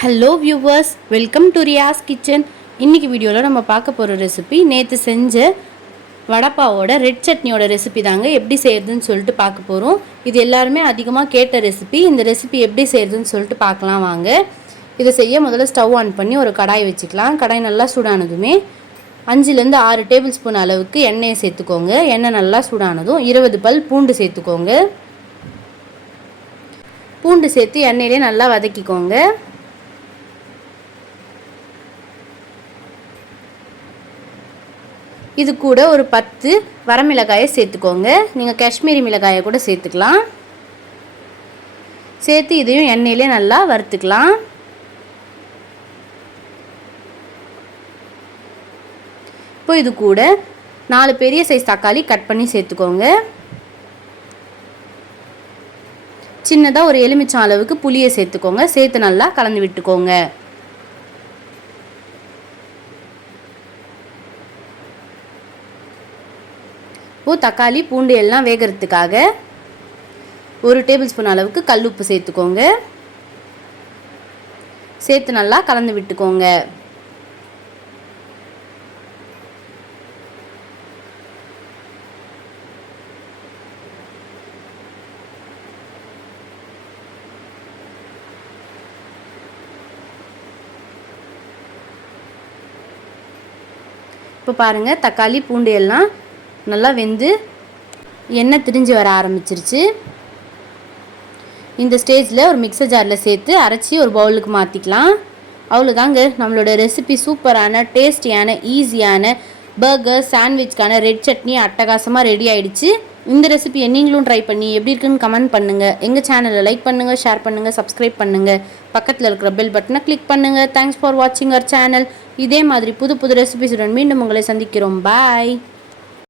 Hello viewers welcome to Riyas kitchen இன்னைக்கு வீடியோவில் நம்ம பார்க்க போகிற ரெசிபி நேற்று செஞ்ச வடப்பாவோட ரெட் சட்னியோட ரெசிபி தாங்க. எப்படி செய்யறதுன்னு சொல்லிட்டு பார்க்க போகிறோம் இது எல்லாருமே அதிகமாக கேட்ட ரெசிபி இந்த ரெசிபி எப்படி செய்யறதுன்னு சொல்லிட்டு பார்க்கலாம் வாங்க. இதை செய்ய முதல்ல ஸ்டவ் ஆன் பண்ணி ஒரு கடாய் வச்சுக்கலாம். கடாய் நல்லா சூடானதுமே அஞ்சுலேருந்து ஆறு டேபிள் ஸ்பூன் அளவுக்கு எண்ணெயை சேர்த்துக்கோங்க. எண்ணெய் நல்லா சூடானதும் இருபது பல் பூண்டு சேர்த்துக்கோங்க. பூண்டு சேர்த்து எண்ணெயிலே நல்லா வதக்கிக்கோங்க. இது கூட ஒரு பத்து வரமிளகாயை சேர்த்துக்கோங்க. நீங்கள் காஷ்மீரி மிளகாயை கூட சேர்த்துக்கலாம். சேர்த்து இதையும் எண்ணெயிலே நல்லா வறுத்துக்கலாம். இப்போ இது கூட நாலு பெரிய சைஸ் தக்காளி கட் பண்ணி சேர்த்துக்கோங்க. சின்னதாக ஒரு எலுமிச்சம் அளவுக்கு புளியை சேர்த்துக்கோங்க. சேர்த்து நல்லா கலந்து விட்டுக்கோங்க. இப்போது தக்காளி பூண்டு எல்லாம் வேகிறதுக்காக ஒரு டேபிள் ஸ்பூன் அளவுக்கு கல் உப்பு சேர்த்துக்கோங்க. சேர்த்து நல்லா கலந்து விட்டுக்கோங்க. இப்போ பாருங்கள் தக்காளி பூண்டு எல்லாம் நல்லா வெந்து எண்ணெய் திரிஞ்சு வர ஆரம்பிச்சிருச்சு. இந்த ஸ்டேஜில் ஒரு மிக்சர் ஜாரில் சேர்த்து அரைச்சி ஒரு பவுலுக்கு மாற்றிக்கலாம் அவ்வளோதாங்க நம்மளோட ரெசிபி சூப்பரான டேஸ்டியான ஈஸியான பர்கர் சாண்ட்விச்க்கான ரெட் சட்னி அட்டகாசமாக ரெடி ஆகிடுச்சு இந்த ரெசிபியை நீங்களும் ட்ரை பண்ணி எப்படி இருக்குன்னு கமெண்ட் பண்ணுங்கள் எங்கள் சேனலை லைக் பண்ணுங்கள் ஷேர் பண்ணுங்கள் சப்ஸ்கிரைப் பண்ணுங்கள் பக்கத்தில் இருக்கிற பெல் பட்டனை கிளிக் பண்ணுங்கள் தேங்க்ஸ் ஃபார் வாட்சிங் அவர் சேனல் இதே மாதிரி புது புது ரெசிபிஸுடன் மீண்டும் உங்களை சந்திக்கிறோம். பாய்